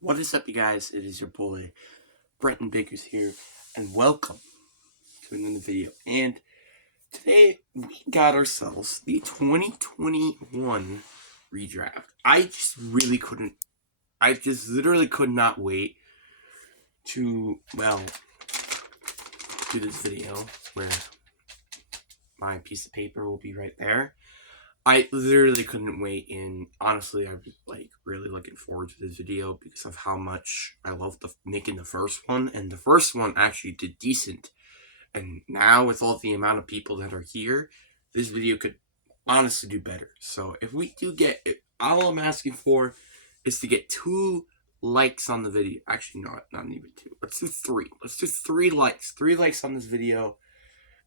What is up, you guys? It is your boy, Brenton Biggers here, and welcome to another video. And today, we got ourselves the 2021 redraft. I just literally could not wait to, do this video where my piece of paper will be right there. I literally couldn't wait, and honestly, I was really looking forward to this video because of how much I loved making the first one, and the first one actually did decent. And now with all the amount of people that are here, this video could honestly do better. So if we do get it, all I'm asking for is to get 2 likes on the video. Actually, not even 2. Let's do 3. Let's do 3 likes. 3 likes on this video,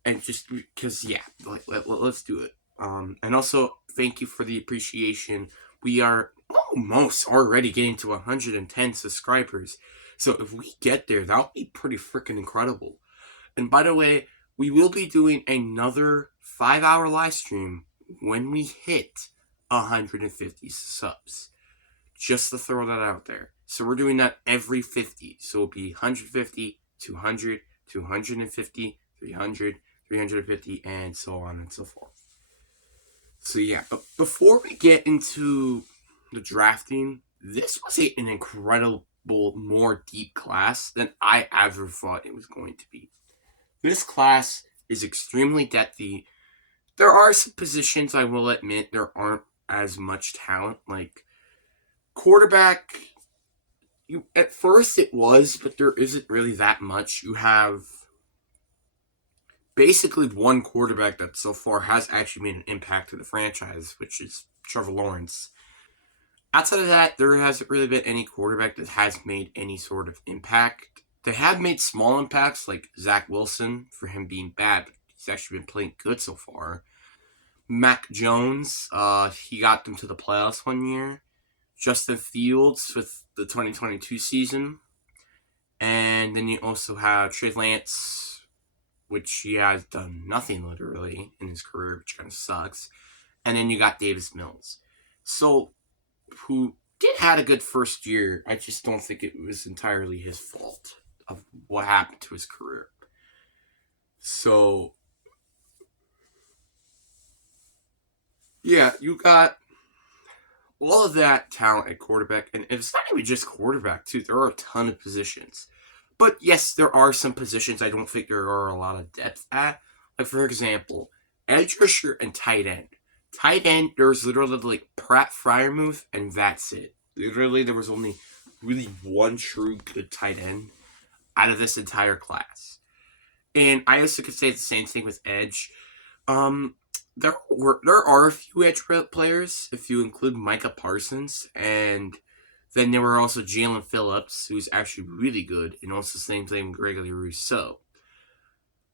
and just because let's do it. And also, thank you for the appreciation. We are almost already getting to 110 subscribers. So if we get there, that'll be pretty freaking incredible. And by the way, we will be doing another 5-hour live stream when we hit 150 subs. Just to throw that out there. So we're doing that every 50. So it'll be 150, 200, 250, 300, 350, and so on and so forth. So yeah, but before we get into the drafting, this was an incredible, more deep class than I ever thought it was going to be. This class is extremely depthy. There are some positions, I will admit, there aren't as much talent. Like quarterback, at first it was, but there isn't really that much. You have basically one quarterback that so far has actually made an impact to the franchise, which is Trevor Lawrence. Outside of that, there hasn't really been any quarterback that has made any sort of impact. They have made small impacts, like Zach Wilson, for him being bad, but he's actually been playing good so far. Mac Jones, he got them to the playoffs one year. Justin Fields with the 2022 season. And then you also have Trey Lance, which he has done nothing literally in his career, which kind of sucks. And then you got Davis Mills. So, who did had a good first year. I just don't think it was entirely his fault of what happened to his career. So, yeah, you got all of that talent at quarterback, and it's not even just quarterback, too. There are a ton of positions. But yes, there are some positions I don't think there are a lot of depth at. Like, for example, edge rusher and tight end. Tight end, there's literally like Pratt Fryermuth, and that's it. Literally, there was only really one true good tight end out of this entire class. And I also could say the same thing with edge. There are a few edge players, if you include Micah Parsons, and then there were also Jalen Phillips, who's actually really good, and also the same thing with Gregory Rousseau.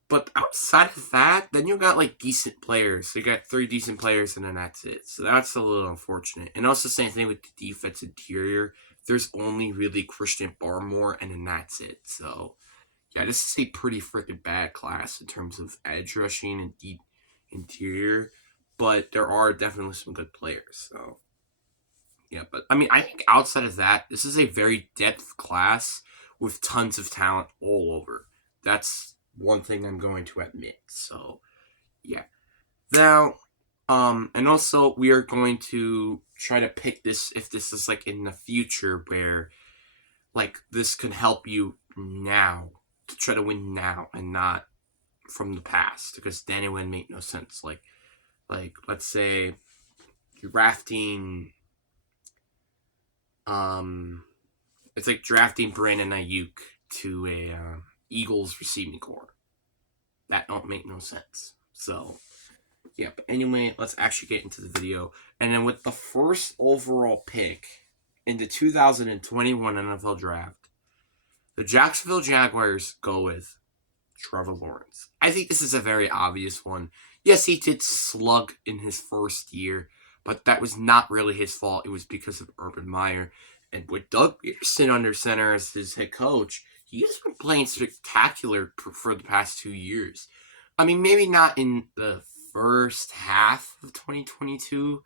But outside of that, then you got like decent players. You got 3 decent players, and then that's it. So that's a little unfortunate. And also same thing with the defense interior. There's only really Christian Barmore, and then that's it. So yeah, this is a pretty freaking bad class in terms of edge rushing and deep interior. But there are definitely some good players. So yeah, but I mean, I think outside of that, this is a very depth class with tons of talent all over. That's one thing I'm going to admit. So, yeah. Now, and also we are going to try to pick this if this is like in the future where like this can help you now to try to win now and not from the past, because then it would make no sense. Like let's say drafting it's like drafting Brandon Ayuk to a Eagles receiving corps. That don't make no sense. So, yeah. But anyway, let's actually get into the video. And then with the first overall pick in the 2021 NFL Draft, the Jacksonville Jaguars go with Trevor Lawrence. I think this is a very obvious one. Yes, he did slug in his first year, but that was not really his fault. It was because of Urban Meyer. And with Doug Peterson under center as his head coach, he has been playing spectacular for the past 2 years. I mean, maybe not in the first half of 2022,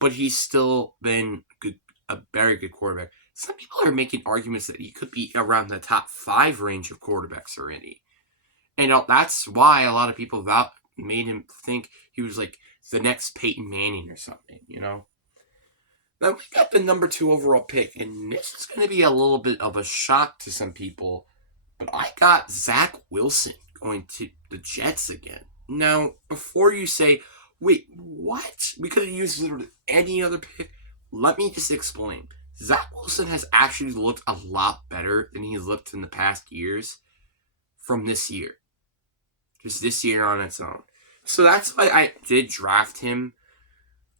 but he's still been good, a very good quarterback. Some people are making arguments that he could be around the top 5 range of quarterbacks already. And that's why a lot of people made him think he was like the next Peyton Manning or something, Now we got the number 2 overall pick, and this is going to be a little bit of a shock to some people, but I got Zach Wilson going to the Jets again. Now, before you say, wait, what? We could have used literally any other pick. Let me just explain. Zach Wilson has actually looked a lot better than he's looked in the past years from this year. Just this year on its own. So that's why I did draft him,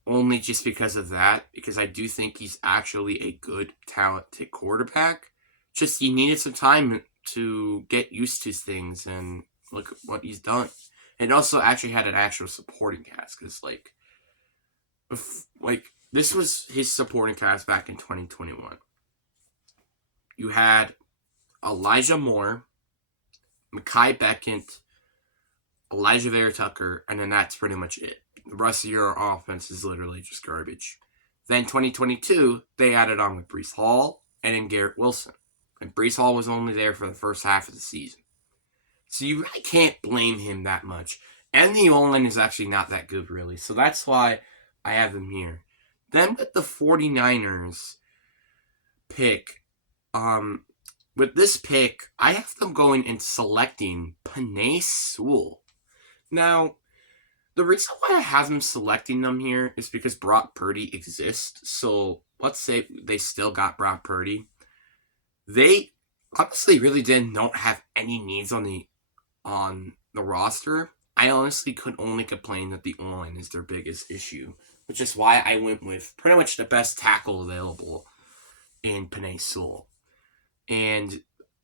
only just because of that, because I do think he's actually a good, talented quarterback. Just he needed some time to get used to things, and look at what he's done. And also actually had an actual supporting cast, because this was his supporting cast back in 2021. You had Elijah Moore, Mekhi Becton, Elijah Vera Tucker, and then that's pretty much it. The rest of your offense is literally just garbage. Then 2022, they added on with Breece Hall and then Garrett Wilson. And Breece Hall was only there for the first half of the season. So you really can't blame him that much. And the O-line is actually not that good, really. So that's why I have him here. Then with the 49ers pick, with this pick, I have them going and selecting Penei Sewell. Now, the reason why I have them selecting them here is because Brock Purdy exists. So let's say they still got Brock Purdy. They honestly really don't have any needs on the roster. I honestly could only complain that the O-line is their biggest issue, which is why I went with pretty much the best tackle available in Penei Sewell. And,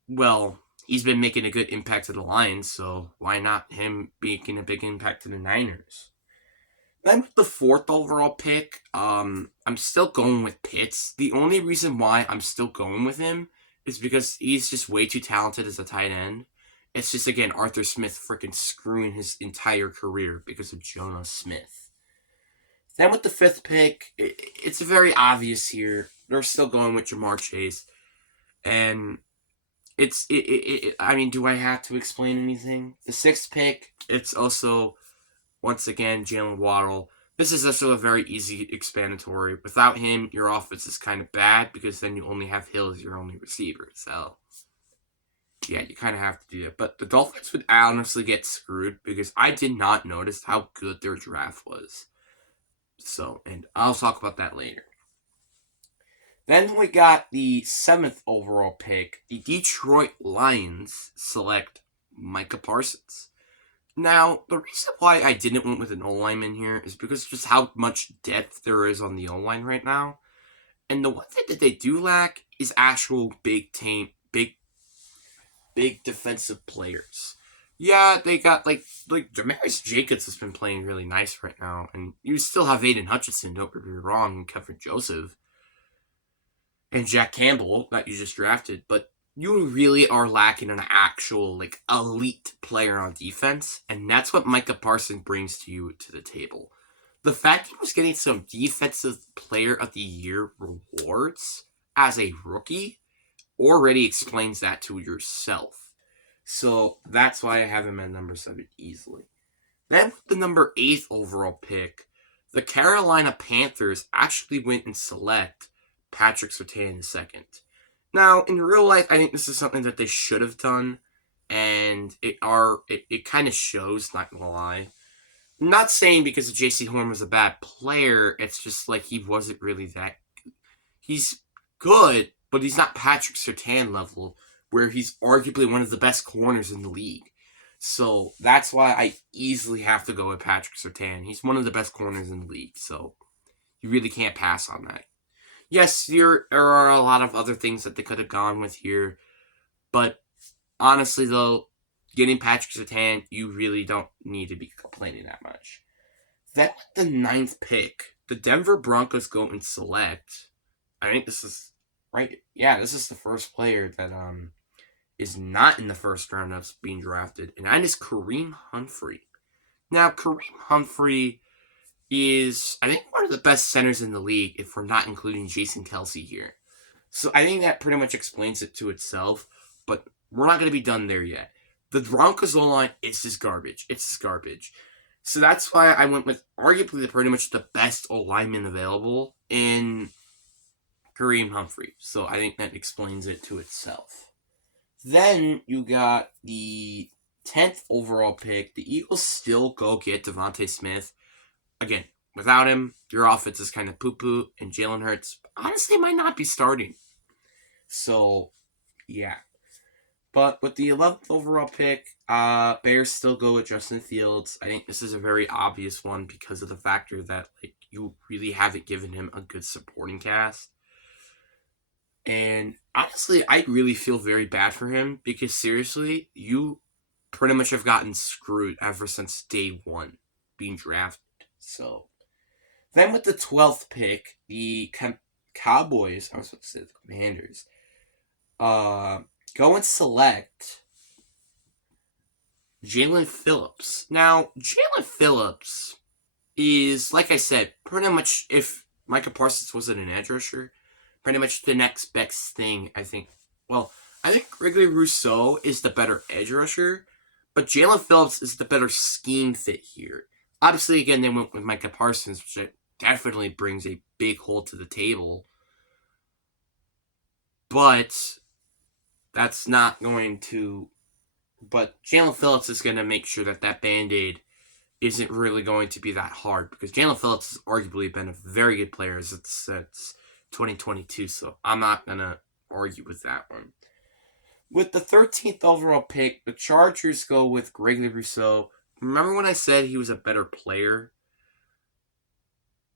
well, he's been making a good impact to the Lions, so why not him making a big impact to the Niners? Then with the 4th overall pick, I'm still going with Pitts. The only reason why I'm still going with him is because he's just way too talented as a tight end. It's just, again, Arthur Smith freaking screwing his entire career because of Jonah Smith. Then with the 5th pick, it's very obvious here. They're still going with Jamar Chase. And I mean, do I have to explain anything? The 6th pick, it's also, once again, Jalen Waddle. This is also a very easy explanatory. Without him, your offense is kind of bad because then you only have Hill as your only receiver. So, yeah, you kind of have to do that. But the Dolphins would honestly get screwed because I did not notice how good their draft was. So, and I'll talk about that later. Then we got the 7th overall pick. The Detroit Lions select Micah Parsons. Now, the reason why I didn't went with an O-lineman here is because just how much depth there is on the O-line right now. And the one thing that they do lack is actual big defensive players. Yeah, they got like Demarius Jacobs has been playing really nice right now. And you still have Aiden Hutchinson, don't get me wrong, and Kevin Joseph. And Jack Campbell that you just drafted, but you really are lacking an actual elite player on defense, and that's what Micah Parsons brings to you to the table. The fact he was getting some defensive player of the year rewards as a rookie already explains that to yourself. So that's why I have him at number 7 easily. Then with the number 8th overall pick, the Carolina Panthers actually went and select Patrick Surtain II. Now, in real life, I think this is something that they should have done, and it kind of shows, not gonna lie. I'm not saying because J.C. Horn was a bad player, it's just he wasn't really that. He's good, but he's not Patrick Surtain level, where he's arguably one of the best corners in the league. So that's why I easily have to go with Patrick Surtain. He's one of the best corners in the league, so you really can't pass on that. Yes, there are a lot of other things that they could have gone with here, but honestly, though, getting Patrick Surtain, you really don't need to be complaining that much. Then the 9th pick, the Denver Broncos go and select. I think this is right. Yeah, this is the first player that is not in the first round of being drafted, and that is Kareem Humphrey. Now, Kareem Humphrey is, I think, one of the best centers in the league if we're not including Jason Kelsey here. So I think that pretty much explains it to itself, but we're not going to be done there yet. The Broncos O-line is just garbage. It's just garbage. So that's why I went with arguably pretty much the best O-lineman available in Kareem Humphrey. So I think that explains it to itself. Then you got the 10th overall pick. The Eagles still go get Devontae Smith. Again, without him, your offense is kind of poo-poo, and Jalen Hurts honestly might not be starting. So, yeah. But with the 11th overall pick, Bears still go with Justin Fields. I think this is a very obvious one because of the factor that you really haven't given him a good supporting cast. And honestly, I really feel very bad for him because seriously, you pretty much have gotten screwed ever since day one being drafted. So, then with the 12th pick, the Cowboys, I was supposed to say the Commanders, go and select Jalen Phillips. Now, Jalen Phillips is, like I said, pretty much, if Micah Parsons wasn't an edge rusher, pretty much the next best thing, I think. Well, I think Gregory Rousseau is the better edge rusher, but Jalen Phillips is the better scheme fit here. Obviously, again, they went with Micah Parsons, which definitely brings a big hole to the table. But that's not going to... But Jalen Phillips is going to make sure that Band-Aid isn't really going to be that hard, because Jalen Phillips has arguably been a very good player since 2022, so I'm not going to argue with that one. With the 13th overall pick, the Chargers go with Gregory Rousseau. Remember when I said he was a better player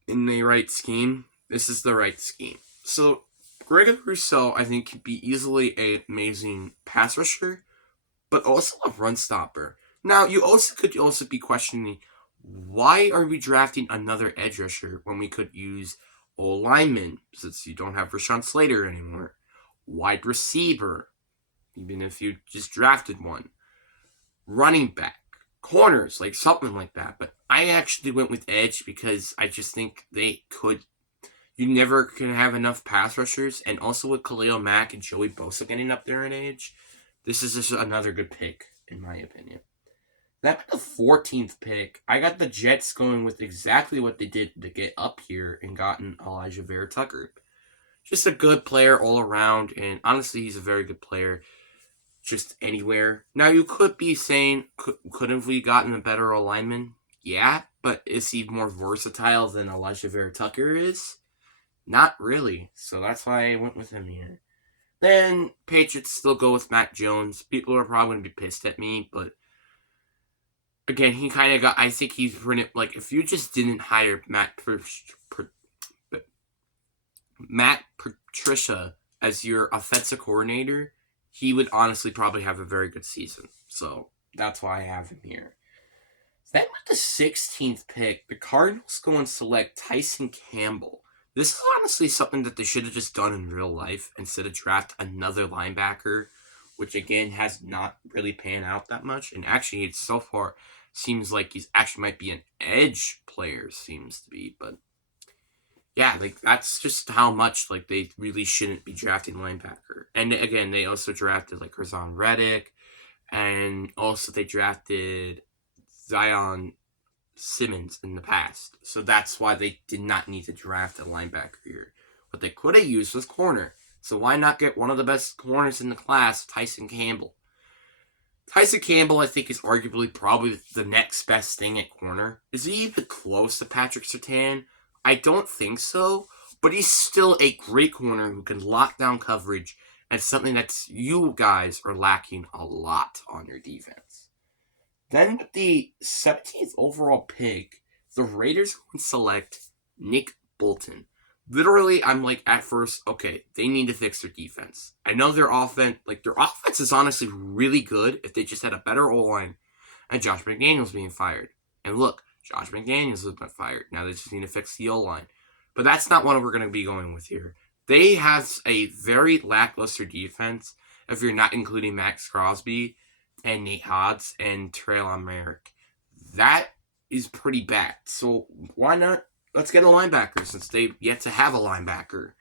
in the right scheme? This is the right scheme. So, Gregory Rousseau, I think, could be easily an amazing pass rusher, but also a run stopper. Now, you could also be questioning, why are we drafting another edge rusher when we could use O-lineman, since you don't have Rashawn Slater anymore? Wide receiver, even if you just drafted one. Running back, corners, something like that. But I actually went with edge because I just think they could. You never can have enough pass rushers, and also with Khalil Mack and Joey Bosa getting up there in age, this is just another good pick, in my opinion. Then with the 14th pick, I got the Jets going with exactly what they did to get up here and gotten Elijah Vera Tucker. Just a good player all around, and honestly, he's a very good player just anywhere. Now, you could be saying, couldn't we gotten a better alignment? Yeah, but is he more versatile than Elijah Vera Tucker is? Not really, so that's why I went with him here. Then, Patriots still go with Mac Jones. People are probably going to be pissed at me, but again, he kind of got, I think he's pretty, if you just didn't hire Matt Patricia as your offensive coordinator, he would honestly probably have a very good season. So, that's why I have him here. Then with the 16th pick, the Cardinals go and select Tyson Campbell. This is honestly something that they should have just done in real life instead of draft another linebacker, which again has not really panned out that much. And actually, it so far seems like he's actually might be an edge player, seems to be. But yeah, that's just how much they really shouldn't be drafting linebacker. And again, they also drafted Haason Reddick, and also they drafted Zion Simmons in the past. So that's why they did not need to draft a linebacker here. What they could have used was corner. So why not get one of the best corners in the class, Tyson Campbell? Tyson Campbell, I think, is arguably probably the next best thing at corner. Is he even close to Patrick Surtain? I don't think so, but he's still a great corner who can lock down coverage, and something that you guys are lacking a lot on your defense. Then with the 17th overall pick, the Raiders would select Nick Bolton. Literally, I'm at first, okay, they need to fix their defense. I know their offense is honestly really good if they just had a better O-line and Josh McDaniels being fired. And look, Josh McDaniels has been fired. Now they just need to fix the O-line. But that's not what we're going to be going with here. They have a very lackluster defense if you're not including Max Crosby and Nate Hodge and Traylon Merrick. That is pretty bad. So why not? Let's get a linebacker since they've yet to have a linebacker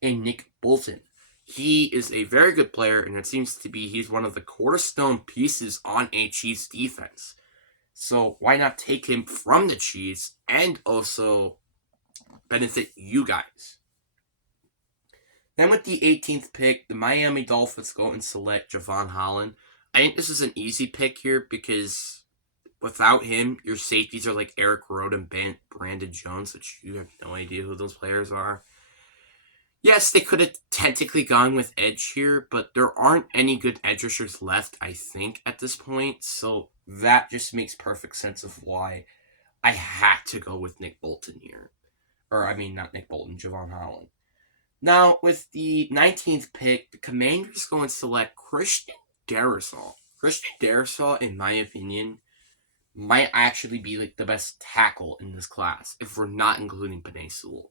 in Nick Bolton. He is a very good player, and it seems to be he's one of the cornerstone pieces on a Chiefs defense. So why not take him from the Chiefs and also benefit you guys? Then with the 18th pick, the Miami Dolphins go and select Javon Holland. I think this is an easy pick here because without him, your safeties are like Eric Rowe and Brandon Jones, which you have no idea who those players are. Yes, they could have technically gone with edge here, but there aren't any good edge rushers left, I think, at this point. So that just makes perfect sense of why I had to go with Nick Bolton here. Or, I mean, not Nick Bolton, Javon Holland. Now, with the 19th pick, the Commanders go and select Christian Darrisaw. Christian Darrisaw, in my opinion, might actually be like the best tackle in this class, if we're not including Penei Sewell.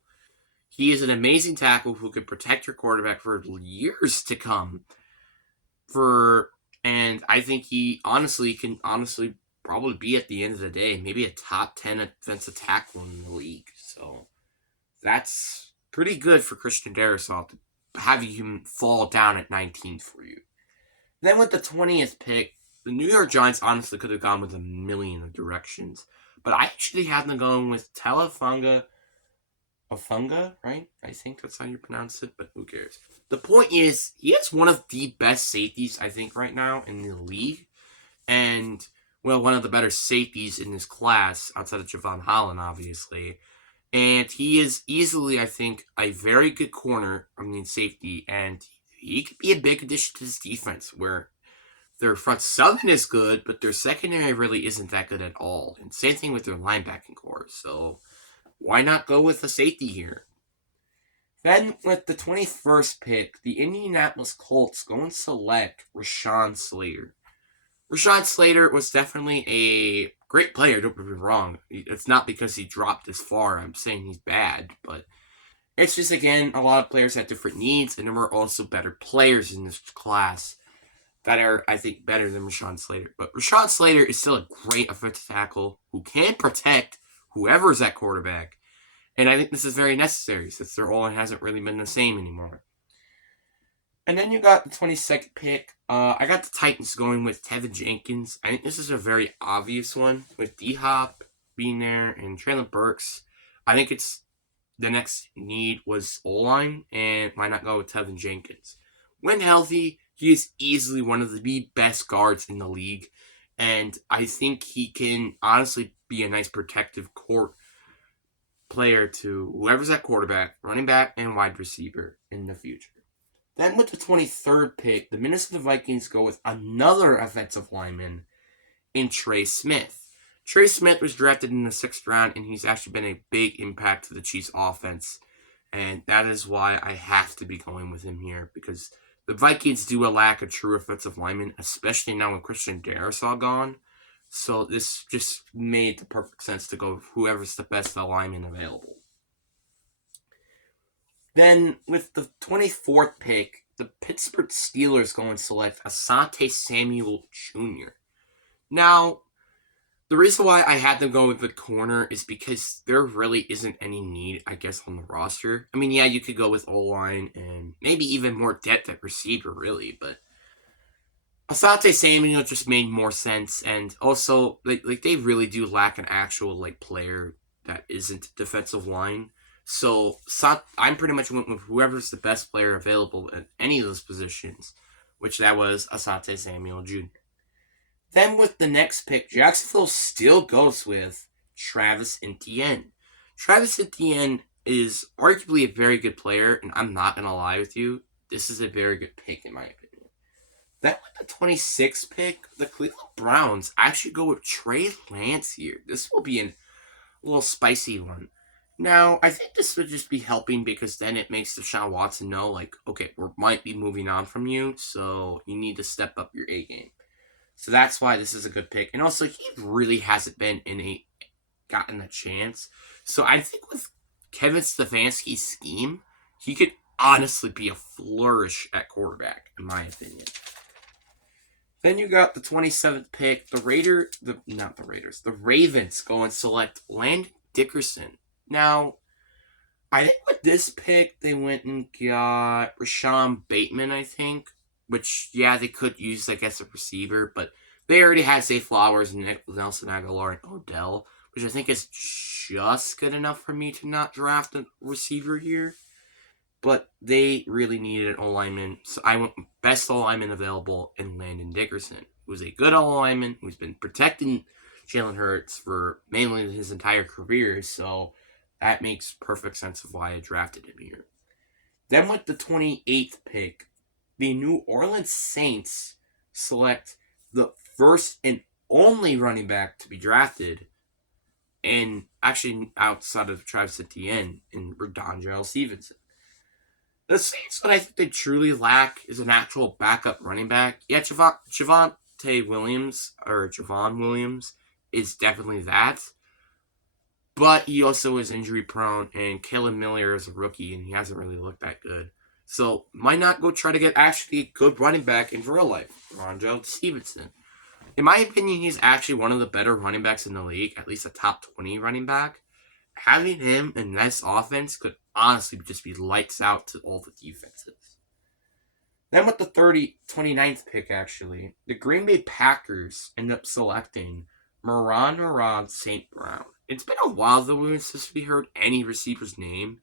He is an amazing tackle who could protect your quarterback for years to come. And I think he can probably be at the end of the day, maybe a top 10 offensive tackle in the league. So that's pretty good for Christian Darrisaw to have him fall down at 19 for you. Then with the 20th pick, the New York Giants honestly could have gone with a million of directions. But I actually had them going with Telefunga, right? I think that's how you pronounce it, but who cares? The point is, he is one of the best safeties, I think, right now in the league. And, well, one of the better safeties in this class, outside of Javon Holland, obviously. And he is easily, I think, a very good safety, and he could be a big addition to this defense, where their front seven is good, but their secondary really isn't that good at all. And same thing with their linebacking core, so why not go with a safety here? Then, with the 21st pick, the Indianapolis Colts go and select Rashawn Slater. Rashawn Slater was definitely a great player, don't get me wrong. It's not because he dropped this far, I'm saying he's bad, but it's just, again, a lot of players have different needs, and there were also better players in this class that are, I think, better than Rashawn Slater. But Rashawn Slater is still a great offensive tackle who can protect whoever's at quarterback, and I think this is very necessary since their O-line hasn't really been the same anymore. And then you got the 22nd pick. I got the Titans going with Tevin Jenkins. I think this is a very obvious one with D-Hop being there and Traylon Burks. I think it's the next need was O-line, and why not go with Tevin Jenkins? When healthy, he is easily one of the best guards in the league, and I think he can honestly be a nice protective court player to whoever's at quarterback, running back, and wide receiver in the future. Then with the 23rd pick, the Minnesota Vikings go with another offensive lineman in Trey Smith. Trey Smith was drafted in the 6th round, and he's actually been a big impact to the Chiefs' offense. And that is why I have to be going with him here, because the Vikings do lack a true offensive lineman, especially now with Christian Darrisaw gone. So this just made the perfect sense to go with whoever's the best lineman available. Then, with the 24th pick, the Pittsburgh Steelers go and select Asante Samuel Jr. Now, the reason why I had them go with the corner is because there really isn't any need, I guess, on the roster. I mean, yeah, you could go with O-line and maybe even more depth at receiver, really, but Asante Samuel just made more sense, and also, like they really do lack an actual, player that isn't defensive line. So I'm pretty much went with whoever's the best player available at any of those positions, which that was Asante Samuel Jr. Then with the next pick, Jacksonville still goes with Travis Etienne. Travis Etienne is arguably a very good player, and I'm not going to lie with you, this is a very good pick in my opinion. Then with the 26th pick, the Cleveland Browns actually go with Trey Lance here. This will be a little spicy one. Now, I think this would just be helping because then it makes Deshaun Watson know, okay, we might be moving on from you, so you need to step up your A game. So that's why this is a good pick. And also, he really hasn't gotten a chance. So I think with Kevin Stefanski's scheme, he could honestly be a flourish at quarterback, in my opinion. Then you got the 27th pick. The Ravens go and select Landon Dickerson. Now, I think with this pick, they went and got Rashawn Bateman, I think. Which, yeah, they could use, I guess, a receiver. But they already had Zay Flowers and Nelson Aguilar and Odell. Which I think is just good enough for me to not draft a receiver here. But they really needed an O-lineman. So I went best O-lineman available in Landon Dickerson, who's a good O-lineman, who's been protecting Jalen Hurts for mainly his entire career. So that makes perfect sense of why I drafted him here. Then with the 28th pick, the New Orleans Saints select the first and only running back to be drafted, and actually outside of Travis Etienne, in Rondale Stevenson. The Saints, what I think they truly lack is an actual backup running back. Yeah, Javon Williams is definitely that. But he also is injury prone, and Caleb Miller is a rookie, and he hasn't really looked that good. So, might not go try to get actually a good running back in real life, Rondale Stevenson. In my opinion, he's actually one of the better running backs in the league, at least a top 20 running back. Having him in this offense could honestly just be lights out to all the defenses. Then with the 29th pick, actually, the Green Bay Packers end up selecting Moran St. Brown. It's been a while though since we heard any receiver's name,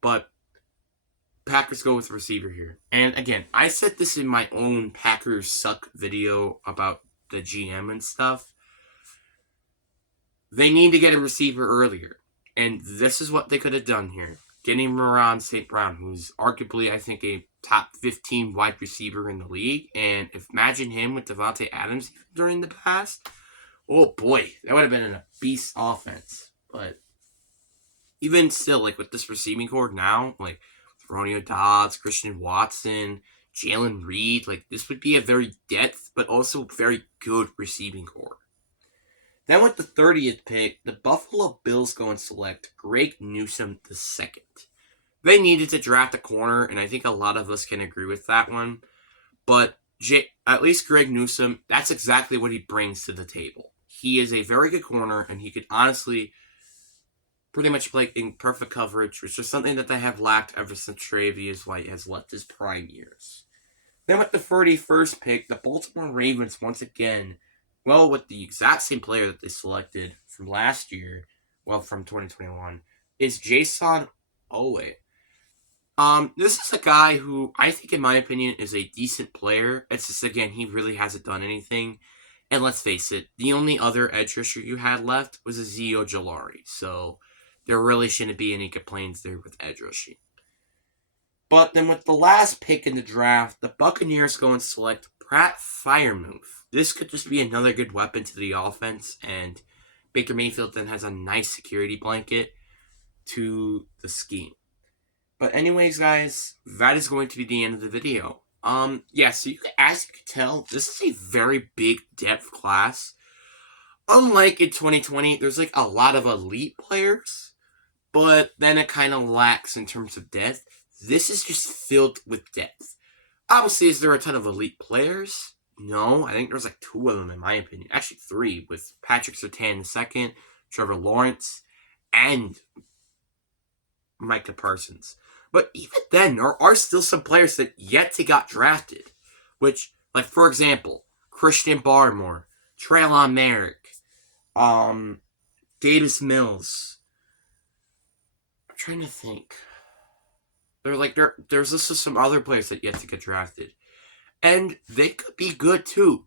but Packers go with receiver here. And again, I said this in my own Packers Suck video about the GM and stuff. They need to get a receiver earlier. And this is what they could have done here. Getting Moran St. Brown, who's arguably, I think, a top 15 wide receiver in the league. And imagine him with Devontae Adams during the past. Oh boy, that would have been a beast offense. But even still, like with this receiving core now, like Romeo Dobbs, Christian Watson, Jalen Reed, like this would be a very depth, but also very good receiving core. Then with the 30th pick, the Buffalo Bills go and select Greg Newsome II. They needed to draft a corner, and I think a lot of us can agree with that one. But at least Greg Newsome, that's exactly what he brings to the table. He is a very good corner, and he could honestly pretty much play in perfect coverage, which is something that they have lacked ever since Tre'Davious White has left his prime years. Then with the 31st pick, the Baltimore Ravens once again, well, with the exact same player that they selected from last year, well, from 2021, is Jason Owe. This is a guy who I think, in my opinion, is a decent player. It's just, again, he really hasn't done anything. And let's face it, the only other edge rusher you had left was Azeez Ojulari. So there really shouldn't be any complaints there with edge rushing. But then with the last pick in the draft, the Buccaneers go and select Pratt Freiermuth. This could just be another good weapon to the offense, and Baker Mayfield then has a nice security blanket to the scheme. But anyways, guys, that is going to be the end of the video. So as you can tell, this is a very big depth class. Unlike in 2020, there's like a lot of elite players, but then it kind of lacks in terms of depth. This is just filled with depth. Obviously, is there a ton of elite players? No, I think there's like 2 of them in my opinion. Actually 3, with Patrick Surtain II, Trevor Lawrence, and Micah Parsons. But even then, there are still some players that yet to got drafted. Which, like for example, Christian Barmore, Treylon Merrick, Davis Mills. I'm trying to think. There's also some other players that yet to get drafted. And they could be good too.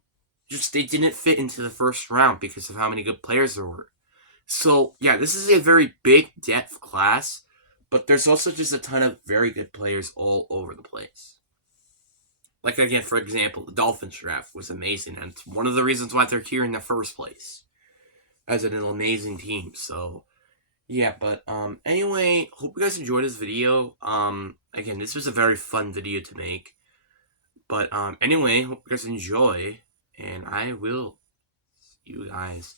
Just they didn't fit into the first round because of how many good players there were. So, yeah, this is a very big depth class. But there's also just a ton of very good players all over the place. Like, again, for example, the Dolphins draft was amazing. And it's one of the reasons why they're here in the first place. As an amazing team. So, yeah, but anyway, hope you guys enjoyed this video. Again, this was a very fun video to make. But anyway, hope you guys enjoy. And I will see you guys